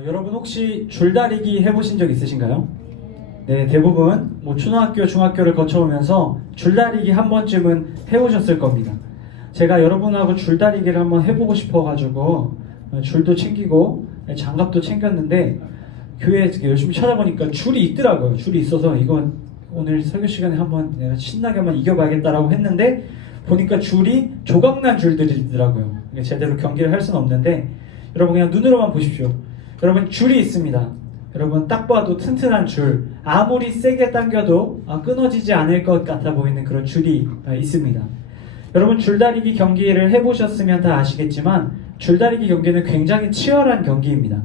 여러분 혹시 줄다리기 해보신 적 있으신가요? 네, 대부분 초등학교, 중학교를 거쳐오면서 줄다리기 한 번쯤은 해보셨을 겁니다. 제가 여러분하고 줄다리기를 한번 해보고 싶어가지고 줄도 챙기고 장갑도 챙겼는데 교회에 열심히 찾아보니까 줄이 있더라고요. 줄이 있어서 이건 오늘 설교 시간에 한번 내가 신나게 한번 이겨봐야겠다라고 했는데 보니까 줄이 조각난 줄들이더라고요. 제대로 경기를 할 수는 없는데 여러분 그냥 눈으로만 보십시오. 여러분 줄이 있습니다. 여러분 딱 봐도 튼튼한 줄, 아무리 세게 당겨도 끊어지지 않을 것 같아 보이는 그런 줄이 있습니다. 여러분 줄다리기 경기를 해보셨으면 다 아시겠지만 줄다리기 경기는 굉장히 치열한 경기입니다.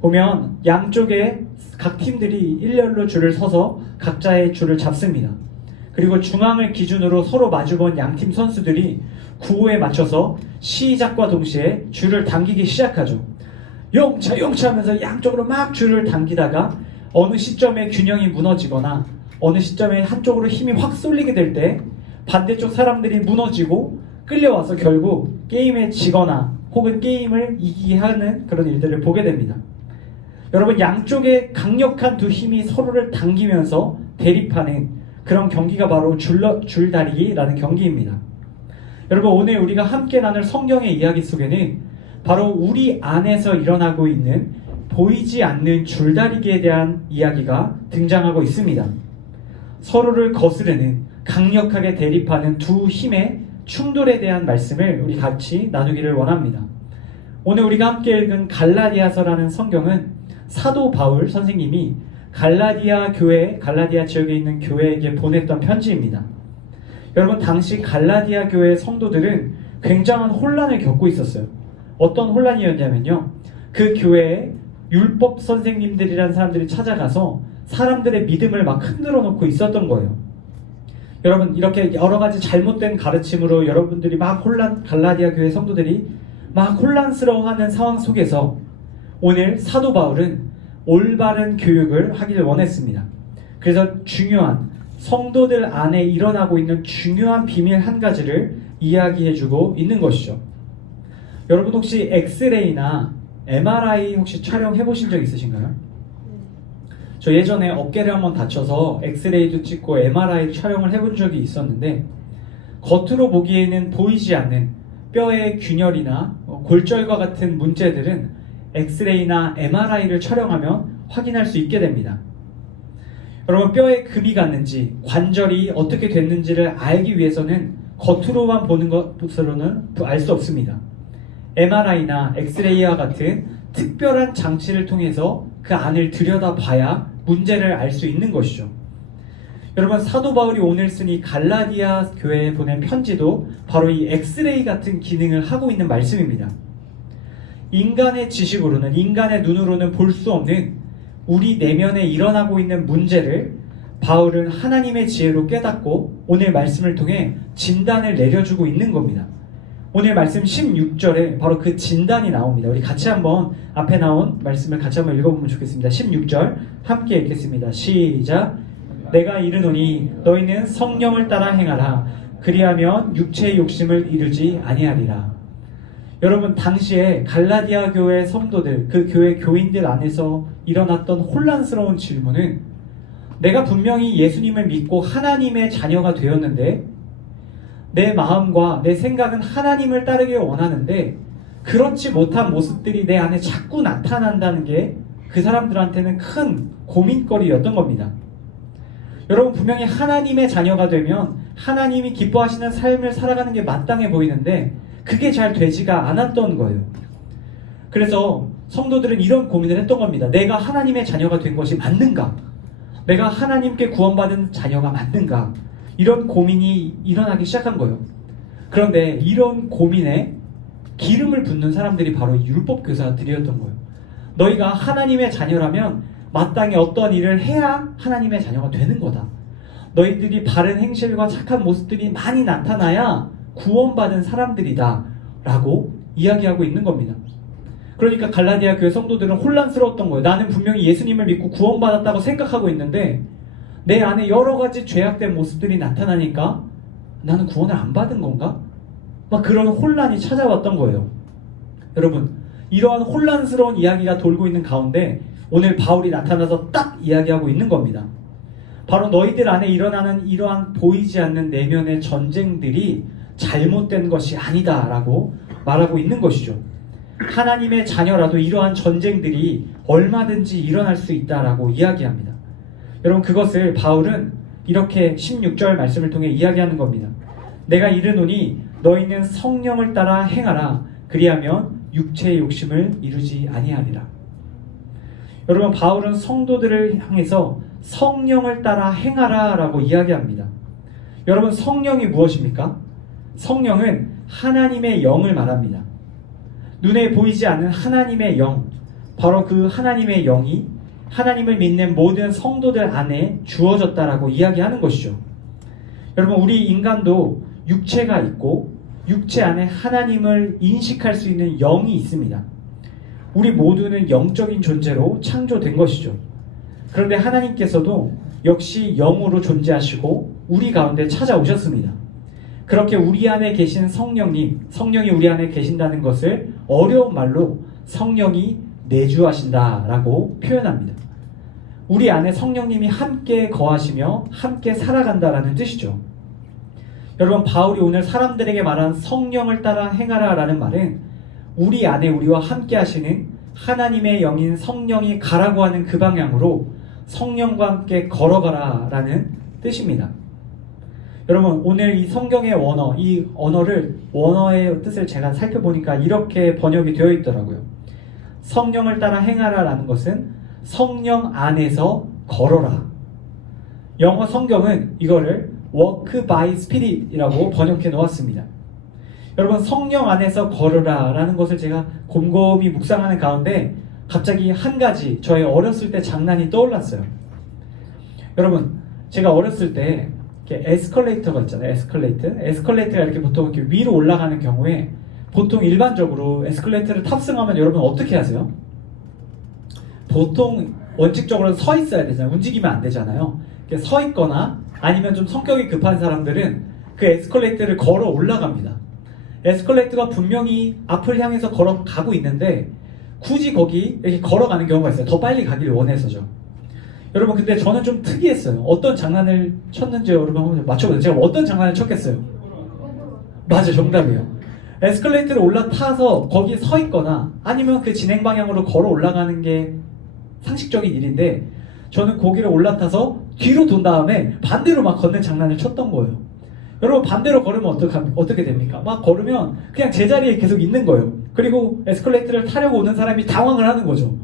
보면 양쪽에 각 팀들이 일렬로 줄을 서서 각자의 줄을 잡습니다. 그리고 중앙을 기준으로 서로 마주본 양팀 선수들이 구호에 맞춰서 시작과 동시에 줄을 당기기 시작하죠. 영차 영차 하면서 양쪽으로 막 줄을 당기다가 어느 시점에 균형이 무너지거나 어느 시점에 한쪽으로 힘이 확 쏠리게 될 때 반대쪽 사람들이 무너지고 끌려와서 결국 게임에 지거나 혹은 게임을 이기게 하는 그런 일들을 보게 됩니다. 여러분 양쪽에 강력한 두 힘이 서로를 당기면서 대립하는 그런 경기가 바로 줄다리기라는 경기입니다. 여러분 오늘 우리가 함께 나눌 성경의 이야기 속에는 바로 우리 안에서 일어나고 있는 보이지 않는 줄다리기에 대한 이야기가 등장하고 있습니다. 서로를 거스르는 강력하게 대립하는 두 힘의 충돌에 대한 말씀을 우리 같이 나누기를 원합니다. 오늘 우리가 함께 읽은 갈라디아서라는 성경은 사도 바울 선생님이 갈라디아 지역에 있는 교회에게 보냈던 편지입니다. 여러분 당시 갈라디아 교회 성도들은 굉장한 혼란을 겪고 있었어요. 어떤 혼란이었냐면요. 그 교회에 율법 선생님들이라는 사람들이 찾아가서 사람들의 믿음을 막 흔들어 놓고 있었던 거예요. 여러분 이렇게 여러 가지 잘못된 가르침으로 여러분들이 갈라디아 교회 성도들이 막 혼란스러워하는 상황 속에서 오늘 사도 바울은 올바른 교육을 하기를 원했습니다. 그래서 중요한 성도들 안에 일어나고 있는 중요한 비밀 한 가지를 이야기해주고 있는 것이죠. 여러분 혹시 엑스레이나 MRI 혹시 촬영해 보신 적 있으신가요? 저 예전에 어깨를 한번 다쳐서 엑스레이도 찍고 MRI 촬영을 해본 적이 있었는데 겉으로 보기에는 보이지 않는 뼈의 균열이나 골절과 같은 문제들은 엑스레이나 MRI를 촬영하면 확인할 수 있게 됩니다. 여러분 뼈에 금이 갔는지 관절이 어떻게 됐는지를 알기 위해서는 겉으로만 보는 것으로는 알 수 없습니다. MRI나 엑스레이와 같은 특별한 장치를 통해서 그 안을 들여다봐야 문제를 알 수 있는 것이죠. 여러분 사도 바울이 오늘 쓴 이 갈라디아 교회에 보낸 편지도 바로 이 엑스레이 같은 기능을 하고 있는 말씀입니다. 인간의 지식으로는 인간의 눈으로는 볼 수 없는 우리 내면에 일어나고 있는 문제를 바울은 하나님의 지혜로 깨닫고 오늘 말씀을 통해 진단을 내려주고 있는 겁니다. 오늘 말씀 16절에 바로 그 진단이 나옵니다. 우리 같이 한번 앞에 나온 말씀을 같이 한번 읽어보면 좋겠습니다. 16절 함께 읽겠습니다. 시작. 내가 이르노니 너희는 성령을 따라 행하라. 그리하면 육체의 욕심을 이루지 아니하리라. 여러분 당시에 갈라디아 교회 성도들, 그 교회 교인들 안에서 일어났던 혼란스러운 질문은 내가 분명히 예수님을 믿고 하나님의 자녀가 되었는데 내 마음과 내 생각은 하나님을 따르길 원하는데 그렇지 못한 모습들이 내 안에 자꾸 나타난다는 게 그 사람들한테는 큰 고민거리였던 겁니다. 여러분 분명히 하나님의 자녀가 되면 하나님이 기뻐하시는 삶을 살아가는 게 마땅해 보이는데 그게 잘 되지가 않았던 거예요. 그래서 성도들은 이런 고민을 했던 겁니다. 내가 하나님의 자녀가 된 것이 맞는가? 내가 하나님께 구원받은 자녀가 맞는가? 이런 고민이 일어나기 시작한 거예요. 그런데 이런 고민에 기름을 붓는 사람들이 바로 율법 교사들이었던 거예요. 너희가 하나님의 자녀라면 마땅히 어떤 일을 해야 하나님의 자녀가 되는 거다. 너희들이 바른 행실과 착한 모습들이 많이 나타나야 구원받은 사람들이다 라고 이야기하고 있는 겁니다. 그러니까 갈라디아 교회 성도들은 혼란스러웠던 거예요. 나는 분명히 예수님을 믿고 구원받았다고 생각하고 있는데 내 안에 여러 가지 죄악된 모습들이 나타나니까 나는 구원을 안 받은 건가? 막 그런 혼란이 찾아왔던 거예요. 여러분 이러한 혼란스러운 이야기가 돌고 있는 가운데 오늘 바울이 나타나서 딱 이야기하고 있는 겁니다. 바로 너희들 안에 일어나는 이러한 보이지 않는 내면의 전쟁들이 잘못된 것이 아니다라고 말하고 있는 것이죠. 하나님의 자녀라도 이러한 전쟁들이 얼마든지 일어날 수 있다라고 이야기합니다. 여러분, 그것을 바울은 이렇게 16절 말씀을 통해 이야기하는 겁니다. 내가 이르노니 너희는 성령을 따라 행하라. 그리하면 육체의 욕심을 이루지 아니하리라. 여러분, 바울은 성도들을 향해서 성령을 따라 행하라 라고 이야기합니다. 여러분, 성령이 무엇입니까? 성령은 하나님의 영을 말합니다. 눈에 보이지 않는 하나님의 영, 바로 그 하나님의 영이 하나님을 믿는 모든 성도들 안에 주어졌다라고 이야기하는 것이죠. 여러분, 우리 인간도 육체가 있고 육체 안에 하나님을 인식할 수 있는 영이 있습니다. 우리 모두는 영적인 존재로 창조된 것이죠. 그런데 하나님께서도 역시 영으로 존재하시고 우리 가운데 찾아오셨습니다. 그렇게 우리 안에 계신 성령님, 성령이 우리 안에 계신다는 것을 어려운 말로 성령이 내주하신다라고 표현합니다. 우리 안에 성령님이 함께 거하시며 함께 살아간다라는 뜻이죠. 여러분, 바울이 오늘 사람들에게 말한 성령을 따라 행하라 라는 말은 우리 안에 우리와 함께 하시는 하나님의 영인 성령이 가라고 하는 그 방향으로 성령과 함께 걸어가라 라는 뜻입니다. 여러분, 오늘 이 성경의 원어, 이 원어의 뜻을 제가 살펴보니까 이렇게 번역이 되어 있더라고요. 성령을 따라 행하라 라는 것은 성령 안에서 걸어라. 영어 성경은 이거를 walk by spirit 이라고 번역해 놓았습니다. 여러분, 성령 안에서 걸으라 라는 것을 제가 곰곰이 묵상하는 가운데 갑자기 한 가지 저의 어렸을 때 장난이 떠올랐어요. 여러분, 제가 어렸을 때 이렇게 에스컬레이터가 있잖아요. 에스컬레이터가 이렇게 보통 이렇게 위로 올라가는 경우에 보통 일반적으로 에스컬레이터를 탑승하면 여러분 어떻게 하세요? 보통 원칙적으로 서 있어야 되잖아요. 움직이면 안 되잖아요. 이렇게 서 있거나 아니면 좀 성격이 급한 사람들은 그 에스컬레이터를 걸어 올라갑니다. 에스컬레이터가 분명히 앞을 향해서 걸어가고 있는데 굳이 거기 이렇게 걸어가는 경우가 있어요. 더 빨리 가기를 원해서죠. 여러분, 근데 저는 좀 특이했어요. 어떤 장난을 쳤는지 여러분 한번 맞춰보세요. 제가 어떤 장난을 쳤겠어요? 맞아요, 정답이에요. 에스컬레이터를 올라타서 거기에 서 있거나 아니면 그 진행 방향으로 걸어 올라가는 게 상식적인 일인데 저는 거기를 올라타서 뒤로 돈 다음에 반대로 막 걷는 장난을 쳤던 거예요. 여러분, 반대로 걸으면 어떻게 됩니까? 막 걸으면 그냥 제자리에 계속 있는 거예요. 그리고 에스컬레이터를 타려고 오는 사람이 당황을 하는 거죠.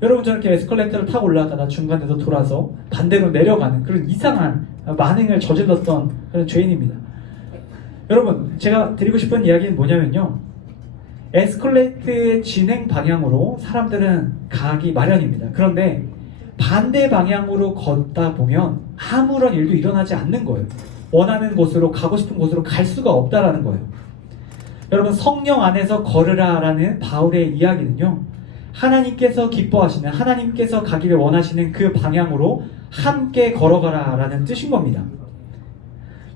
여러분, 저렇게 에스컬레이터를 타고 올라가다 중간에서 돌아서 반대로 내려가는 그런 이상한 만행을 저질렀던 그런 죄인입니다. 여러분, 제가 드리고 싶은 이야기는 뭐냐면요, 에스컬레이터의 진행 방향으로 사람들은 가기 마련입니다. 그런데 반대 방향으로 걷다 보면 아무런 일도 일어나지 않는 거예요. 원하는 곳으로, 가고 싶은 곳으로 갈 수가 없다라는 거예요. 여러분, 성령 안에서 걸으라 라는 바울의 이야기는요, 하나님께서 기뻐하시는, 하나님께서 가기를 원하시는 그 방향으로 함께 걸어가라 라는 뜻인 겁니다.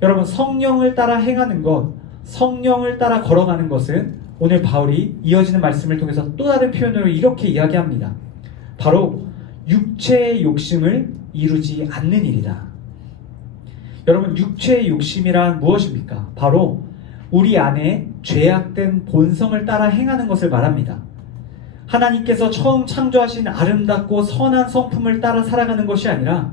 여러분, 성령을 따라 행하는 것, 성령을 따라 걸어가는 것은 오늘 바울이 이어지는 말씀을 통해서 또 다른 표현으로 이렇게 이야기합니다. 바로 육체의 욕심을 이루지 않는 일이다. 여러분, 육체의 욕심이란 무엇입니까? 바로 우리 안에 죄악된 본성을 따라 행하는 것을 말합니다. 하나님께서 처음 창조하신 아름답고 선한 성품을 따라 살아가는 것이 아니라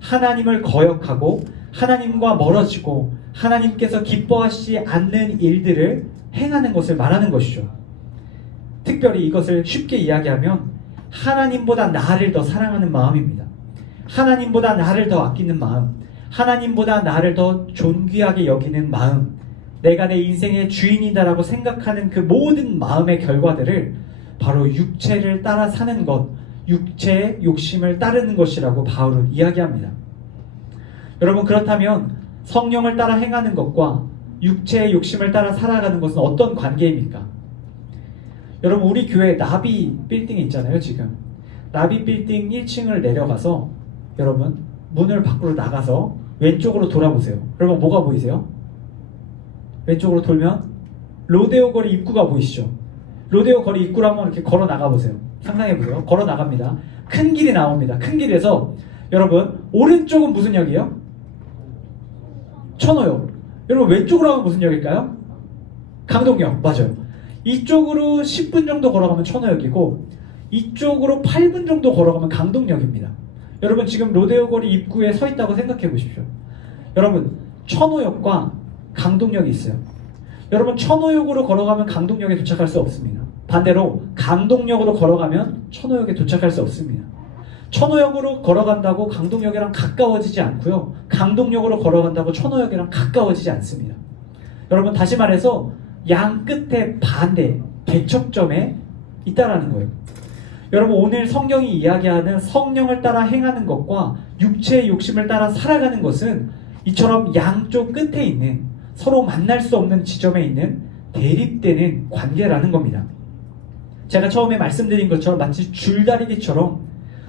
하나님을 거역하고 하나님과 멀어지고 하나님께서 기뻐하시지 않는 일들을 행하는 것을 말하는 것이죠. 특별히 이것을 쉽게 이야기하면 하나님보다 나를 더 사랑하는 마음입니다. 하나님보다 나를 더 아끼는 마음, 하나님보다 나를 더 존귀하게 여기는 마음, 내가 내 인생의 주인이다라고 생각하는 그 모든 마음의 결과들을 바로 육체를 따라 사는 것, 육체의 욕심을 따르는 것이라고 바울은 이야기합니다. 여러분, 그렇다면 성령을 따라 행하는 것과 육체의 욕심을 따라 살아가는 것은 어떤 관계입니까? 여러분, 우리 교회 나비 빌딩이 있잖아요. 지금 나비 빌딩 1층을 내려가서 여러분 문을 밖으로 나가서 왼쪽으로 돌아보세요. 여러분, 뭐가 보이세요? 왼쪽으로 돌면 로데오 거리 입구가 보이시죠? 로데오 거리 입구로 한번 이렇게 걸어 나가 보세요. 상상해 보세요. 걸어 나갑니다. 큰 길이 나옵니다. 큰 길에서 여러분 오른쪽은 무슨 역이에요? 천호역. 여러분 왼쪽으로 하면 무슨 역일까요? 강동역. 맞아요. 이쪽으로 10분 정도 걸어가면 천호역이고 이쪽으로 8분 정도 걸어가면 강동역입니다. 여러분 지금 로데오 거리 입구에 서 있다고 생각해 보십시오. 여러분 천호역과 강동역이 있어요. 여러분 천호역으로 걸어가면 강동역에 도착할 수 없습니다. 반대로 강동역으로 걸어가면 천호역에 도착할 수 없습니다. 천호역으로 걸어간다고 강동역이랑 가까워지지 않고요. 강동역으로 걸어간다고 천호역이랑 가까워지지 않습니다. 여러분 다시 말해서 양 끝에 반대 개척점에 있다라는 거예요. 여러분 오늘 성경이 이야기하는 성령을 따라 행하는 것과 육체의 욕심을 따라 살아가는 것은 이처럼 양쪽 끝에 있는 서로 만날 수 없는 지점에 있는 대립되는 관계라는 겁니다. 제가 처음에 말씀드린 것처럼 마치 줄다리기처럼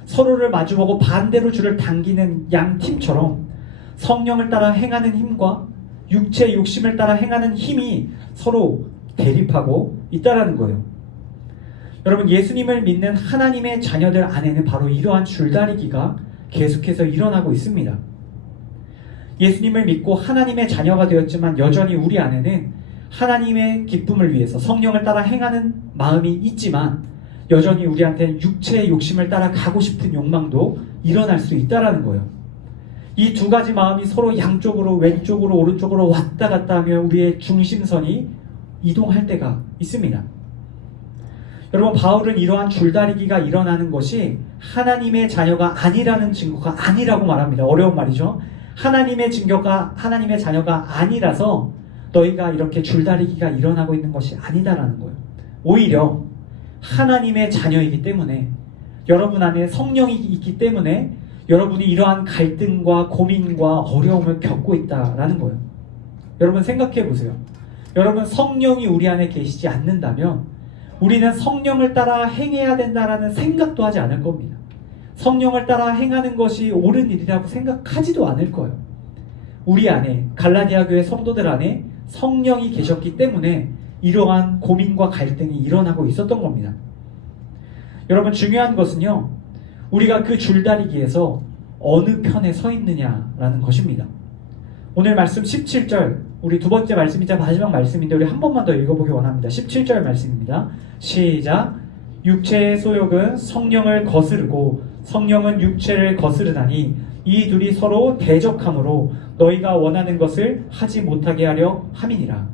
서로를 마주보고 반대로 줄을 당기는 양 팀처럼 성령을 따라 행하는 힘과 육체의 욕심을 따라 행하는 힘이 서로 대립하고 있다라는 거예요. 여러분 예수님을 믿는 하나님의 자녀들 안에는 바로 이러한 줄다리기가 계속해서 일어나고 있습니다. 예수님을 믿고 하나님의 자녀가 되었지만 여전히 우리 안에는 하나님의 기쁨을 위해서 성령을 따라 행하는 마음이 있지만 여전히 우리한테는 육체의 욕심을 따라 가고 싶은 욕망도 일어날 수 있다는 거예요. 이 두 가지 마음이 서로 양쪽으로 왼쪽으로 오른쪽으로 왔다 갔다 하며 우리의 중심선이 이동할 때가 있습니다. 여러분 바울은 이러한 줄다리기가 일어나는 것이 하나님의 자녀가 아니라는 증거가 아니라고 말합니다. 어려운 말이죠. 하나님의 자녀가 아니라서 너희가 이렇게 줄다리기가 일어나고 있는 것이 아니다라는 거예요. 오히려 하나님의 자녀이기 때문에 여러분 안에 성령이 있기 때문에 여러분이 이러한 갈등과 고민과 어려움을 겪고 있다라는 거예요. 여러분 생각해 보세요. 여러분 성령이 우리 안에 계시지 않는다면 우리는 성령을 따라 행해야 된다라는 생각도 하지 않을 겁니다. 성령을 따라 행하는 것이 옳은 일이라고 생각하지도 않을 거예요. 우리 안에 갈라디아 교회 성도들 안에 성령이 계셨기 때문에 이러한 고민과 갈등이 일어나고 있었던 겁니다. 여러분 중요한 것은요. 우리가 그 줄다리기에서 어느 편에 서 있느냐라는 것입니다. 오늘 말씀 17절 우리 두 번째 말씀이자 마지막 말씀인데 우리 한 번만 더 읽어보기 원합니다. 17절 말씀입니다. 시작. 육체의 소욕은 성령을 거스르고 성령은 육체를 거스르나니 이 둘이 서로 대적함으로 너희가 원하는 것을 하지 못하게 하려 함이니라.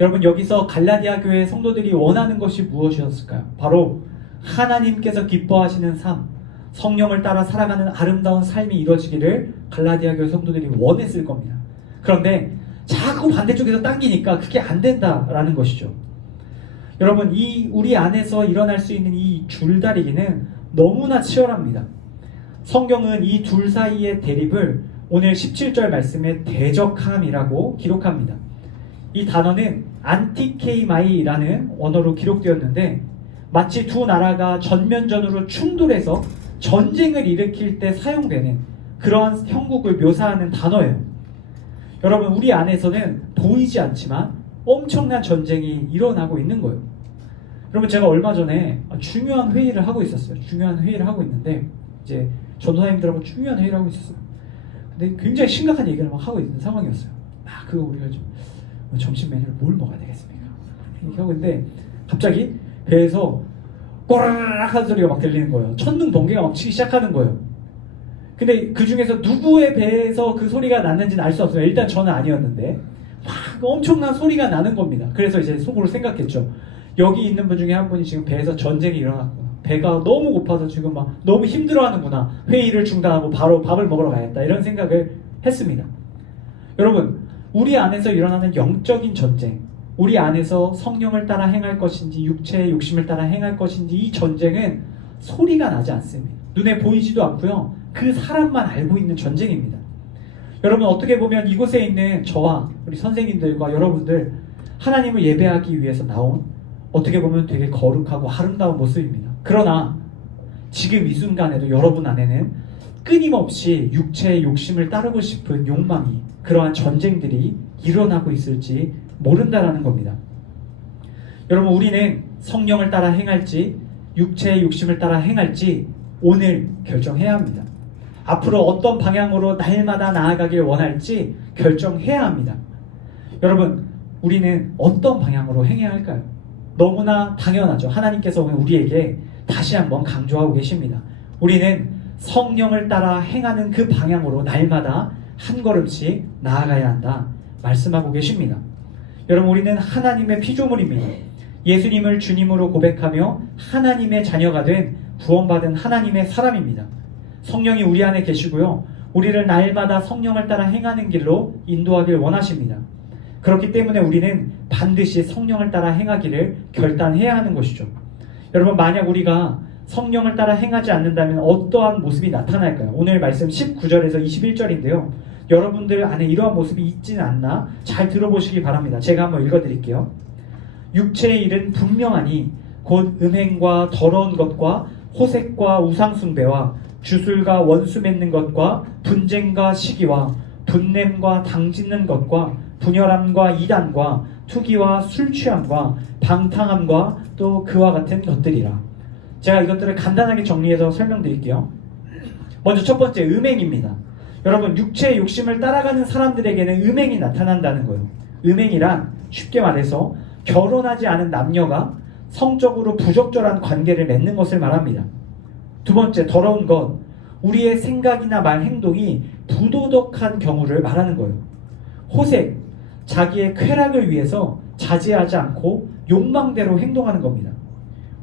여러분 여기서 갈라디아 교회 성도들이 원하는 것이 무엇이었을까요? 바로 하나님께서 기뻐하시는 삶, 성령을 따라 살아가는 아름다운 삶이 이루어지기를 갈라디아 교회 성도들이 원했을 겁니다. 그런데 자꾸 반대쪽에서 당기니까 그게 안 된다라는 것이죠. 여러분 우리 안에서 일어날 수 있는 이 줄다리기는 너무나 치열합니다. 성경은 이 둘 사이의 대립을 오늘 17절 말씀에 대적함이라고 기록합니다. 이 단어는 안티케이마이라는 언어로 기록되었는데 마치 두 나라가 전면전으로 충돌해서 전쟁을 일으킬 때 사용되는 그러한 형국을 묘사하는 단어예요. 여러분 우리 안에서는 보이지 않지만 엄청난 전쟁이 일어나고 있는 거예요. 여러분 제가 얼마 전에 중요한 회의를 하고 있었어요. 중요한 회의를 하고 있는데 이제 전도사님들하고 중요한 회의를 하고 있었어요. 근데 굉장히 심각한 얘기를 막 하고 있는 상황이었어요. 그거 우리가 좀 점심 메뉴를 뭘 먹어야 되겠습니까? 이렇게 하고 있는데 갑자기 배에서 꼬라락 하는 소리가 막 들리는 거예요. 천둥 번개가 막 치기 시작하는 거예요. 근데 그 중에서 누구의 배에서 그 소리가 났는지는 알 수 없어요. 일단 저는 아니었는데 막 엄청난 소리가 나는 겁니다. 그래서 이제 속으로 생각했죠. 여기 있는 분 중에 한 분이 지금 배에서 전쟁이 일어났구나. 배가 너무 고파서 지금 막 너무 힘들어하는구나. 회의를 중단하고 바로 밥을 먹으러 가야겠다. 이런 생각을 했습니다. 여러분 우리 안에서 일어나는 영적인 전쟁, 우리 안에서 성령을 따라 행할 것인지 육체의 욕심을 따라 행할 것인지 이 전쟁은 소리가 나지 않습니다. 눈에 보이지도 않고요. 그 사람만 알고 있는 전쟁입니다. 여러분 어떻게 보면 이곳에 있는 저와 우리 선생님들과 여러분들 하나님을 예배하기 위해서 나온 어떻게 보면 되게 거룩하고 아름다운 모습입니다. 그러나 지금 이 순간에도 여러분 안에는 끊임없이 육체의 욕심을 따르고 싶은 욕망이 그러한 전쟁들이 일어나고 있을지 모른다라는 겁니다. 여러분, 우리는 성령을 따라 행할지 육체의 욕심을 따라 행할지 오늘 결정해야 합니다. 앞으로 어떤 방향으로 날마다 나아가길 원할지 결정해야 합니다. 여러분, 우리는 어떤 방향으로 행해야 할까요? 너무나 당연하죠. 하나님께서 오늘 우리에게 다시 한번 강조하고 계십니다. 우리는 성령을 따라 행하는 그 방향으로 날마다 한 걸음씩 나아가야 한다 말씀하고 계십니다. 여러분, 우리는 하나님의 피조물입니다. 예수님을 주님으로 고백하며 하나님의 자녀가 된 구원받은 하나님의 사람입니다. 성령이 우리 안에 계시고요, 우리를 날마다 성령을 따라 행하는 길로 인도하길 원하십니다. 그렇기 때문에 우리는 반드시 성령을 따라 행하기를 결단해야 하는 것이죠. 여러분, 만약 우리가 성령을 따라 행하지 않는다면 어떠한 모습이 나타날까요? 오늘 말씀 19절에서 21절인데요. 여러분들 안에 이러한 모습이 있지는 않나 잘 들어보시기 바랍니다. 제가 한번 읽어드릴게요. 육체의 일은 분명하니 곧 음행과 더러운 것과 호색과 우상숭배와 주술과 원수 맺는 것과 분쟁과 시기와 분냄과 당짓는 것과 분열함과 이단과 투기와 술취함과 방탕함과 또 그와 같은 것들이라. 제가 이것들을 간단하게 정리해서 설명드릴게요. 먼저 첫 번째, 음행입니다. 여러분, 육체의 욕심을 따라가는 사람들에게는 음행이 나타난다는 거예요. 음행이란 쉽게 말해서 결혼하지 않은 남녀가 성적으로 부적절한 관계를 맺는 것을 말합니다. 두 번째, 더러운 것. 우리의 생각이나 말, 행동이 부도덕한 경우를 말하는 거예요. 호색, 자기의 쾌락을 위해서 자제하지 않고 욕망대로 행동하는 겁니다.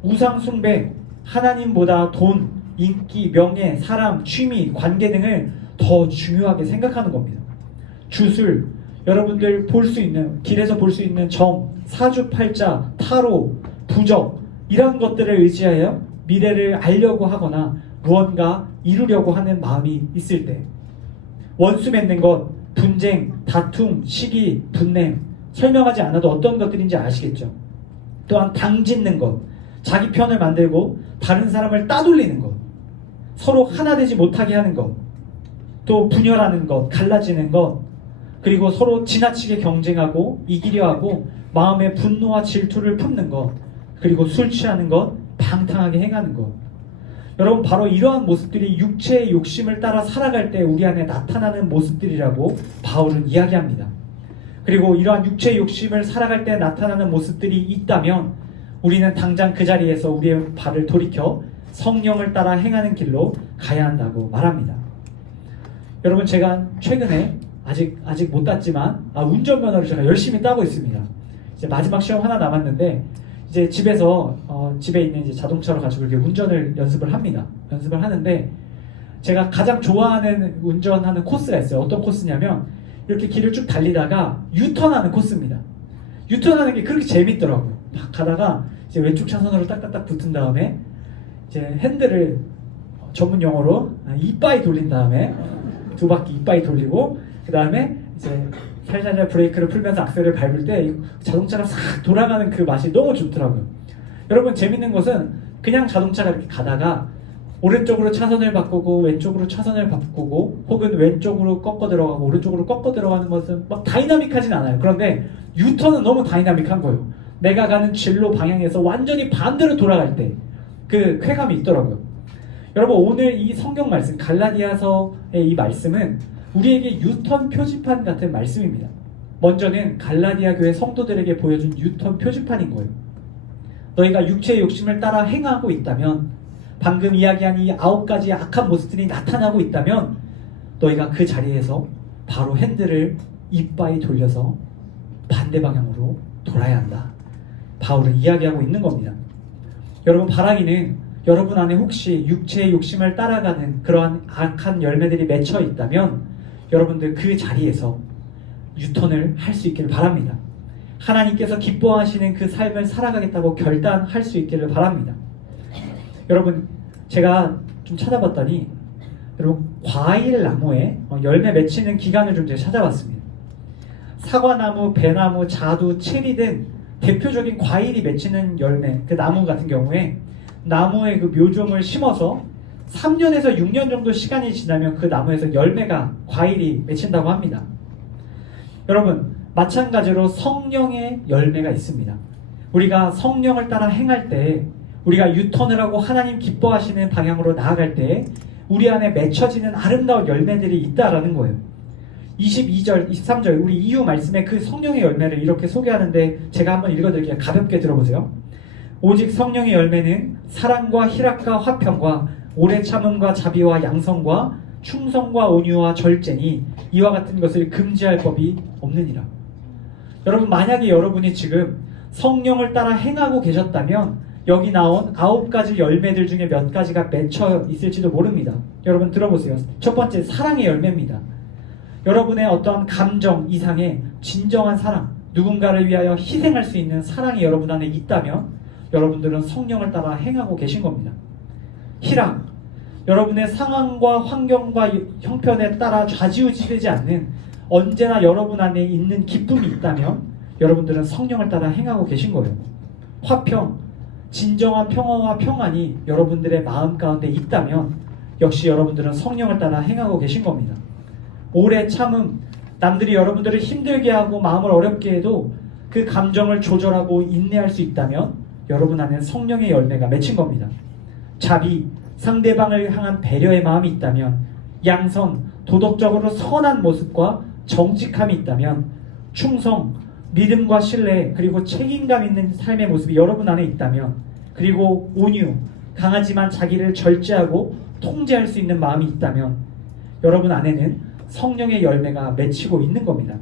우상숭배, 하나님보다 돈, 인기, 명예, 사람, 취미, 관계 등을 더 중요하게 생각하는 겁니다. 주술, 여러분들 볼 수 있는, 길에서 볼 수 있는 점, 사주팔자, 타로, 부적, 이런 것들을 의지하여 미래를 알려고 하거나 무언가 이루려고 하는 마음이 있을 때, 원수 맺는 것, 분쟁, 다툼, 시기, 분냄, 설명하지 않아도 어떤 것들인지 아시겠죠? 또한 당짓는 것, 자기 편을 만들고 다른 사람을 따돌리는 것, 서로 하나 되지 못하게 하는 것, 또 분열하는 것, 갈라지는 것, 그리고 서로 지나치게 경쟁하고 이기려 하고 마음에 분노와 질투를 품는 것, 그리고 술 취하는 것, 방탕하게 행하는 것. 여러분, 바로 이러한 모습들이 육체의 욕심을 따라 살아갈 때 우리 안에 나타나는 모습들이라고 바울은 이야기합니다. 그리고 이러한 육체의 욕심을 살아갈 때 나타나는 모습들이 있다면 우리는 당장 그 자리에서 우리의 발을 돌이켜 성령을 따라 행하는 길로 가야 한다고 말합니다. 여러분, 제가 최근에 아직 못 땄지만 운전면허를 제가 열심히 따고 있습니다. 이제 마지막 시험 하나 남았는데 이제 집에서 집에 있는 이제 자동차를 가지고 이렇게 운전을 연습을 합니다. 연습을 하는데 제가 가장 좋아하는 운전하는 코스가 있어요. 어떤 코스냐면 이렇게 길을 쭉 달리다가 유턴하는 코스입니다. 유턴하는 게 그렇게 재밌더라고요. 막 가다가 이제 왼쪽 차선으로 딱딱딱 붙은 다음에 이제 핸들을 전문 용어로 이빠이 돌린 다음에 두 바퀴 이빠이 돌리고 그 다음에 이제 살살살 브레이크를 풀면서 악셀을 밟을 때 자동차가 싹 돌아가는 그 맛이 너무 좋더라고요. 여러분, 재밌는 것은 그냥 자동차가 이렇게 가다가 오른쪽으로 차선을 바꾸고 왼쪽으로 차선을 바꾸고 혹은 왼쪽으로 꺾어 들어가고 오른쪽으로 꺾어 들어가는 것은 막 다이나믹하진 않아요. 그런데 유턴은 너무 다이나믹한 거예요. 내가 가는 진로 방향에서 완전히 반대로 돌아갈 때 그 쾌감이 있더라고요. 여러분, 오늘 이 성경 말씀, 갈라디아서의 이 말씀은 우리에게 유턴 표지판 같은 말씀입니다. 먼저는 갈라디아 교회 성도들에게 보여준 유턴 표지판인 거예요. 너희가 육체의 욕심을 따라 행하고 있다면, 방금 이야기한 이 9가지의 악한 모습들이 나타나고 있다면 너희가 그 자리에서 바로 핸들을 이빠이 돌려서 반대 방향으로 돌아야 한다. 바울은 이야기하고 있는 겁니다. 여러분, 바라기는 여러분 안에 혹시 육체의 욕심을 따라가는 그러한 악한 열매들이 맺혀 있다면 여러분들 그 자리에서 유턴을 할 수 있기를 바랍니다. 하나님께서 기뻐하시는 그 삶을 살아가겠다고 결단할 수 있기를 바랍니다. 여러분, 제가 좀 찾아봤더니 여러분, 과일 나무에 열매 맺히는 기간을 좀 제가 찾아봤습니다. 사과나무, 배나무, 자두, 체리 등 대표적인 과일이 맺히는 열매, 그 나무 같은 경우에 나무에 그 묘종을 심어서 3년에서 6년 정도 시간이 지나면 그 나무에서 열매가, 과일이 맺힌다고 합니다. 여러분, 마찬가지로 성령의 열매가 있습니다. 우리가 성령을 따라 행할 때, 우리가 유턴을 하고 하나님 기뻐하시는 방향으로 나아갈 때 우리 안에 맺혀지는 아름다운 열매들이 있다라는 거예요. 22절, 23절 우리 이유 말씀에 그 성령의 열매를 이렇게 소개하는데 제가 한번 읽어드릴게요. 가볍게 들어보세요. 오직 성령의 열매는 사랑과 희락과 화평과 오래 참음과 자비와 양성과 충성과 온유와 절제니 이와 같은 것을 금지할 법이 없느니라. 여러분, 만약에 여러분이 지금 성령을 따라 행하고 계셨다면 여기 나온 9가지 열매들 중에 몇 가지가 맺혀 있을지도 모릅니다. 여러분 들어보세요. 첫 번째, 사랑의 열매입니다. 여러분의 어떠한 감정 이상의 진정한 사랑, 누군가를 위하여 희생할 수 있는 사랑이 여러분 안에 있다면 여러분들은 성령을 따라 행하고 계신 겁니다. 희락, 여러분의 상황과 환경과 형편에 따라 좌지우지되지 않는 언제나 여러분 안에 있는 기쁨이 있다면 여러분들은 성령을 따라 행하고 계신 거예요. 화평, 진정한 평화와 평안이 여러분들의 마음 가운데 있다면 역시 여러분들은 성령을 따라 행하고 계신 겁니다. 오래 참음, 남들이 여러분들을 힘들게 하고 마음을 어렵게 해도 그 감정을 조절하고 인내할 수 있다면 여러분 안에 성령의 열매가 맺힌 겁니다. 자비, 상대방을 향한 배려의 마음이 있다면, 양선, 도덕적으로 선한 모습과 정직함이 있다면, 충성, 믿음과 신뢰, 그리고 책임감 있는 삶의 모습이 여러분 안에 있다면, 그리고 온유, 강하지만 자기를 절제하고 통제할 수 있는 마음이 있다면 여러분 안에는 성령의 열매가 맺히고 있는 겁니다.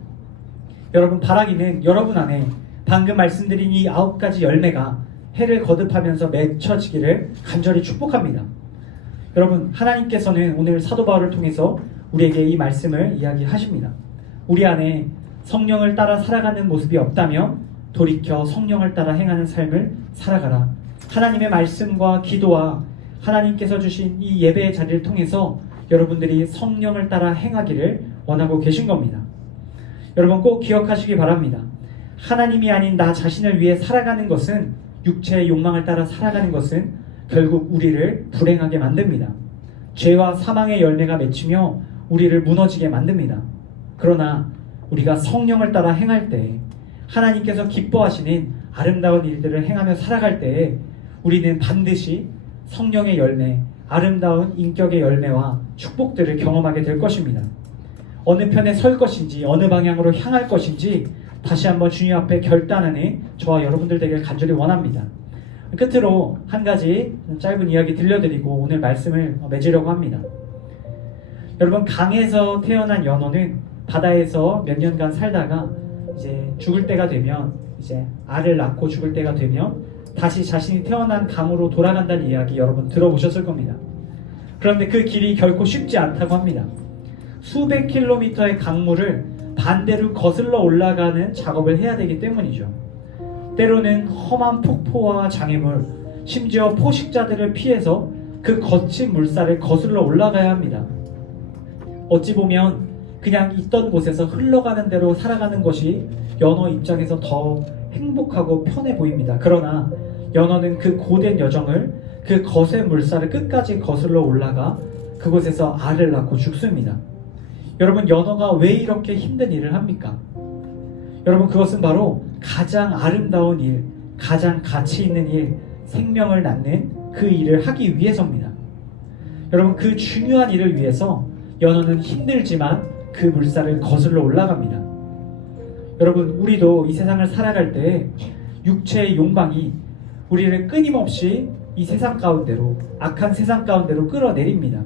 여러분, 바라기는 여러분 안에 방금 말씀드린 이 9가지 열매가 해를 거듭하면서 맺혀지기를 간절히 축복합니다. 여러분, 하나님께서는 오늘 사도 바울을 통해서 우리에게 이 말씀을 이야기하십니다. 우리 안에 성령을 따라 살아가는 모습이 없다면 돌이켜 성령을 따라 행하는 삶을 살아가라. 하나님의 말씀과 기도와 하나님께서 주신 이 예배의 자리를 통해서 여러분들이 성령을 따라 행하기를 원하고 계신 겁니다. 여러분, 꼭 기억하시기 바랍니다. 하나님이 아닌 나 자신을 위해 살아가는 것은, 육체의 욕망을 따라 살아가는 것은 결국 우리를 불행하게 만듭니다. 죄와 사망의 열매가 맺히며 우리를 무너지게 만듭니다. 그러나 우리가 성령을 따라 행할 때, 하나님께서 기뻐하시는 아름다운 일들을 행하며 살아갈 때 우리는 반드시 성령의 열매, 아름다운 인격의 열매와 축복들을 경험하게 될 것입니다. 어느 편에 설 것인지, 어느 방향으로 향할 것인지 다시 한번 주님 앞에 결단하는 저와 여러분들 되길 간절히 원합니다. 끝으로 한 가지 짧은 이야기 들려드리고 오늘 말씀을 맺으려고 합니다. 여러분, 강에서 태어난 연어는 바다에서 몇 년간 살다가 이제 죽을 때가 되면, 이제 알을 낳고 죽을 때가 되면 다시 자신이 태어난 강으로 돌아간다는 이야기 여러분 들어보셨을 겁니다. 그런데 그 길이 결코 쉽지 않다고 합니다. 수백 킬로미터의 강물을 반대로 거슬러 올라가는 작업을 해야 되기 때문이죠. 때로는 험한 폭포와 장애물, 심지어 포식자들을 피해서 그 거친 물살을 거슬러 올라가야 합니다. 어찌 보면 그냥 있던 곳에서 흘러가는 대로 살아가는 것이 연어 입장에서 더 행복하고 편해 보입니다. 그러나 연어는 그 고된 여정을, 그 거센 물살을 끝까지 거슬러 올라가 그곳에서 알을 낳고 죽습니다. 여러분, 연어가 왜 이렇게 힘든 일을 합니까? 여러분, 그것은 바로 가장 아름다운 일, 가장 가치 있는 일, 생명을 낳는 그 일을 하기 위해서입니다. 여러분, 그 중요한 일을 위해서 연어는 힘들지만 그 물살을 거슬러 올라갑니다. 여러분, 우리도 이 세상을 살아갈 때 육체의 욕망이 우리를 끊임없이 이 세상 가운데로, 악한 세상 가운데로 끌어내립니다.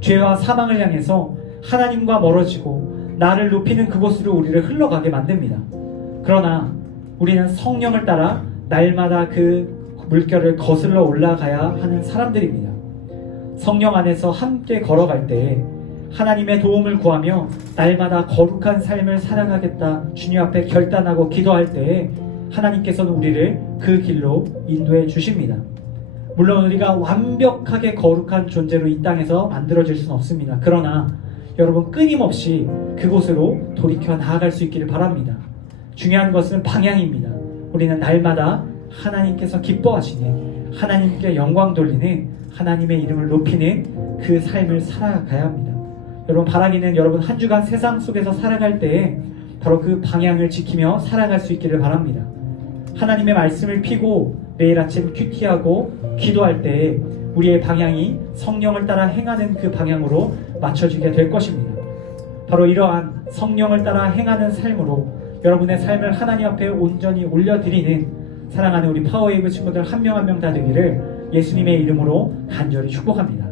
죄와 사망을 향해서 하나님과 멀어지고 나를 높이는 그곳으로 우리를 흘러가게 만듭니다. 그러나 우리는 성령을 따라 날마다 그 물결을 거슬러 올라가야 하는 사람들입니다. 성령 안에서 함께 걸어갈 때 하나님의 도움을 구하며 날마다 거룩한 삶을 살아가겠다 주님 앞에 결단하고 기도할 때 하나님께서는 우리를 그 길로 인도해 주십니다. 물론 우리가 완벽하게 거룩한 존재로 이 땅에서 만들어질 수는 없습니다. 그러나 여러분, 끊임없이 그곳으로 돌이켜 나아갈 수 있기를 바랍니다. 중요한 것은 방향입니다. 우리는 날마다 하나님께서 기뻐하시는, 하나님께 영광 돌리는, 하나님의 이름을 높이는 그 삶을 살아가야 합니다. 여러분, 바라기는 여러분 한 주간 세상 속에서 살아갈 때에 바로 그 방향을 지키며 살아갈 수 있기를 바랍니다. 하나님의 말씀을 피고 매일 아침 큐티하고 기도할 때 우리의 방향이 성령을 따라 행하는 그 방향으로 맞춰지게 될 것입니다. 바로 이러한 성령을 따라 행하는 삶으로 여러분의 삶을 하나님 앞에 온전히 올려드리는 사랑하는 우리 파워웨이브 친구들 한 명 한 명 다 되기를 예수님의 이름으로 간절히 축복합니다.